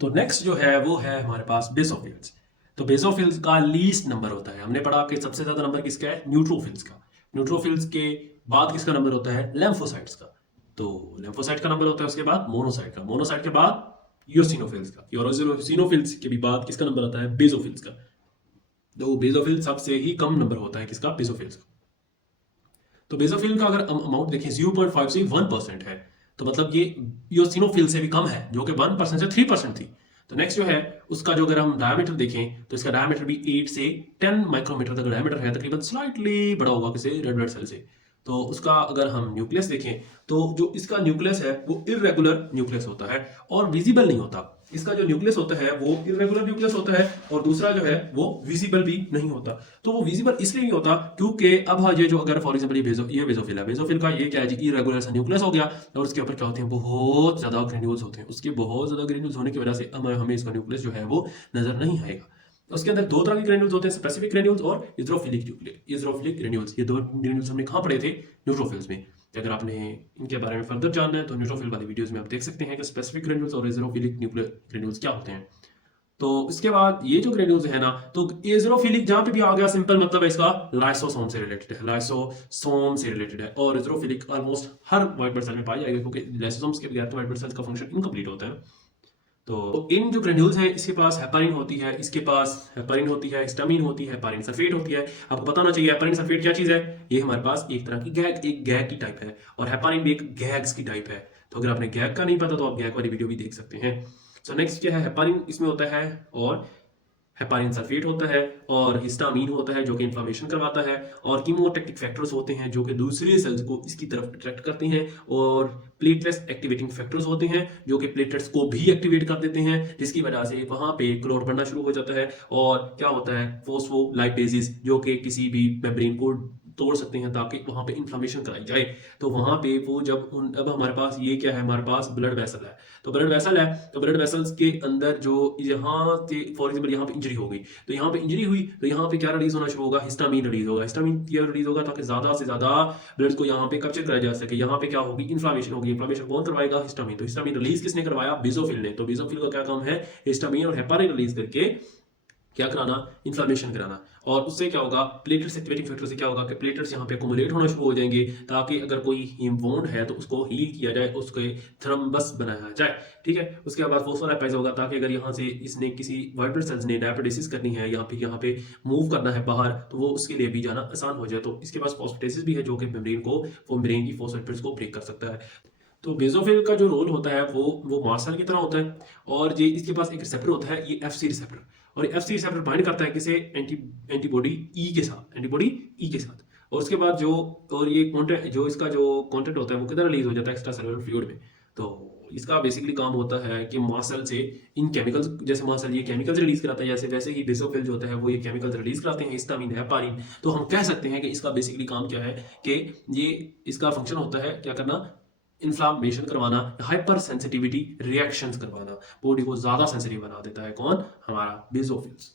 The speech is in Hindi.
तो नेक्स्ट जो है वो है हमारे पास बेसोफिल्स। तो बेसोफिल्स का लीस्ट नंबर होता है, हमने पढ़ा कि सबसे ज्यादा नंबर किसका है, न्यूट्रोफिल्स का। न्यूट्रोफिल्स के बाद किसका नंबर होता है, लेम्फोसाइट्स का। तो लेम्फोसाइट का नंबर होता है, उसके बाद मोनोसाइट का, मोनोसाइट के बाद यूसिनोफिल्स का, यूसिनोफिल्स के भी बाद किसका नंबर आता है, बेसोफिल्स का। तो बेसोफिल सबसे ही कम नंबर होता है किसका, बेसोफिल्स का। तो बेसोफिल का अगर अमाउंट देखें 0.5 से 1% है, तो मतलब ये योसिनोफिल से भी कम है, जो कि 1% से 3% थी। तो नेक्स्ट जो है उसका जो अगर हम डायमीटर देखें तो इसका डायमीटर भी 8 से 10 माइक्रोमीटर तक डायमीटर है, तकरीबन स्लाइटली बड़ा होगा किसी रेड ब्लड सेल से। तो उसका अगर हम न्यूक्लियस देखें तो जो इसका न्यूक्लियस है वो इरेगुलर न्यूक्लियस होता है और विजिबल नहीं होता। इसका जो न्यूक्लियस होता है वो इरेगुलर न्यूक्लियस होता है और दूसरा जो है वो विजिबल भी नहीं होता। तो वो विजिबल इसलिए नहीं होता क्योंकि अब हाँ ये जो अगर फॉर एग्जांपल ये बेसोफिल है, बेसोफिल का ये क्या है जी, इरेगुलर सा न्यूक्लियस हो गया और उसके ऊपर क्या होते हैं, बहुत ज्यादा ग्रेन्यूल्स होते हैं। उसके बहुत ज्यादा ग्रेन्यूल्स होने की वजह से हमें इसका न्यूक्लियस जो है वो नजर नहीं आएगा। उसके अंदर दो तरह के ग्रेन्यूल्स होते हैं, स्पेसिफिक ग्रेन्यूल्स और इज़ोफिलिक ग्रेन्यूल्स। ये दो ग्रेन्यूल्स हमने कहाँ पढ़े थे, न्यूट्रोफिल्स में। अगर आपने इनके बारे में फर्दर जानना है तो न्यूट्रोफिल वाली वीडियोस में आप देख सकते हैं कि स्पेसिफिक ग्रेन्यूल्स और इज़ोफिलिक ग्रेन्यूल्स क्या होते हैं। तो इसके बाद ये जो ग्रेन्यूल्स है ना, तो इज़ोफिलिक जहां पे भी आ गया सिंपल मतलब है इसका लाइसोसोम से रिलेटेड है, लाइसोसोम से रिलेटेड है। और इज़ोफिलिक ऑलमोस्ट हर व्हाइट ब्लड सेल में पाया जाएगा क्योंकि लाइसोसोम्स के बगैर तो व्हाइट ब्लड सेल का फंक्शन इनकम्प्लीट होता है। तो इन जो ग्रेन्यूल्स हैं इसके पास हेपारिन होती है, इसके पास हेपारिन होती है, हिस्टामिन होती है, हेपारिन सल्फेट होती है। आपको पता होना चाहिए हेपारिन सल्फेट क्या चीज है, ये हमारे पास एक तरह की एक गैग की टाइप है और हेपारिन भी एक गैग्स की टाइप है। तो अगर आपने गैग का नहीं पता तो आप गैग वाली वीडियो भी देख सकते हैं। सो नेक्स्ट क्या है, हेपारिन इसमें होता है और हेपारिन सल्फेट होता है और हिस्टामीन होता है जो कि इन्फ्लामेशन करवाता है और कीमोटैक्टिक फैक्टर्स होते हैं जो कि दूसरे सेल्स को इसकी तरफ अट्रैक्ट करते हैं और प्लेटलेट्स एक्टिवेटिंग फैक्टर्स होते हैं जो कि प्लेटलेट्स को भी एक्टिवेट कर देते हैं, जिसकी वजह से वहां पे क्लॉट बनना शुरू हो जाता है। और क्या होता है, फोस्फोलाइपेजेस जो कि किसी भी मेम्ब्रेन को तोड़ सकते हैं ताकि वहां पे इन्फ्लामेशन कराई जाए। तो वहां पे वो जब अब हमारे पास ये क्या है, हमारे पास ब्लड वेसल है। तो ब्लड वेसल है तो ब्लड वेसल्स के अंदर जो यहाँ के फॉर एग्जाम्पल यहाँ पे इंजरी हो गई, तो यहाँ पे इंजरी हुई तो यहाँ पे क्या रिलीज होना शुरू होगा, हिस्टामीन रिलीज होगा। हिस्टामीन क्या रिलीज होगा ताकि ज्यादा से ज्यादा ब्लड को यहाँ पे कैप्चर कराया जा सके। यहाँ पे क्या होगी, इन्फ्लामेशन होगी। इन्फ्लामेशन कौन करवाएगा, हिस्टामीन। तो हिस्टामीन रिलीज किसने करवाया, बेसोफिल ने। तो बेसोफिल का क्या काम है, हिस्टामीन और हेपारिन रिलीज करके क्या कराना, इन्फ्लामेशन कराना। और उससे क्या होगा, प्लेटलेट्स एक्टिवेटिंग फैक्टर से क्या होगा कि प्लेटलेट्स यहाँ पे अकोमोडेट होना शुरू हो जाएंगे ताकि अगर कोई वोंड है तो उसको हील किया जाए, उसको थ्रम्बस बनाया जाए। ठीक है, उसके बाद फोस्फोलाइपेज होगा ताकि अगर यहाँ से इसने किसी व्हाइट ब्लड सेल्स ने डायलिसिस करनी है, यहाँ पे मूव करना है बाहर, तो वो उसके लिए भी जाना आसान हो जाए। तो इसके पास फॉस्फेटेसिस भी है जो कि मेम्ब्रेन को, वो मेम्ब्रेन की फोस्फेटस को ब्रेक कर सकता है। तो बेसोफिल का जो रोल होता है वो मार्सल की तरह होता है और ये इसके पास एक रिसेप्टर होता है, ये एफसी रिसेप्टर। और एफसी रिसेप्टर बाइंड करता है किसे, एंटीबॉडी ई के साथ, एंटीबॉडी ई के साथ। और उसके बाद जो और ये कंटेंट जो इसका जो कंटेंट होता है वो किधर रिलीज हो जाता है, एक्स्ट्रा सेलुलर फ्लूइड में। तो इसका बेसिकली काम होता है कि मार्सल से इन केमिकल्स, जैसे मार्सल ये केमिकल्स रिलीज कराता है, जैसे वैसे ही बेसोफिल जो होता है वो ये केमिकल्स रिलीज कराते हैं, हिस्टामिन, हेपारिन। तो हम कह सकते हैं कि इसका बेसिकली काम क्या है कि ये इसका फंक्शन होता है क्या करना, इन्फ्लामेशन करवाना, हाइपर सेंसिटिविटी रिएक्शंस करवाना, बॉडी को ज्यादा सेंसिटिव बना देता है कौन, हमारा बेसोफिल्स।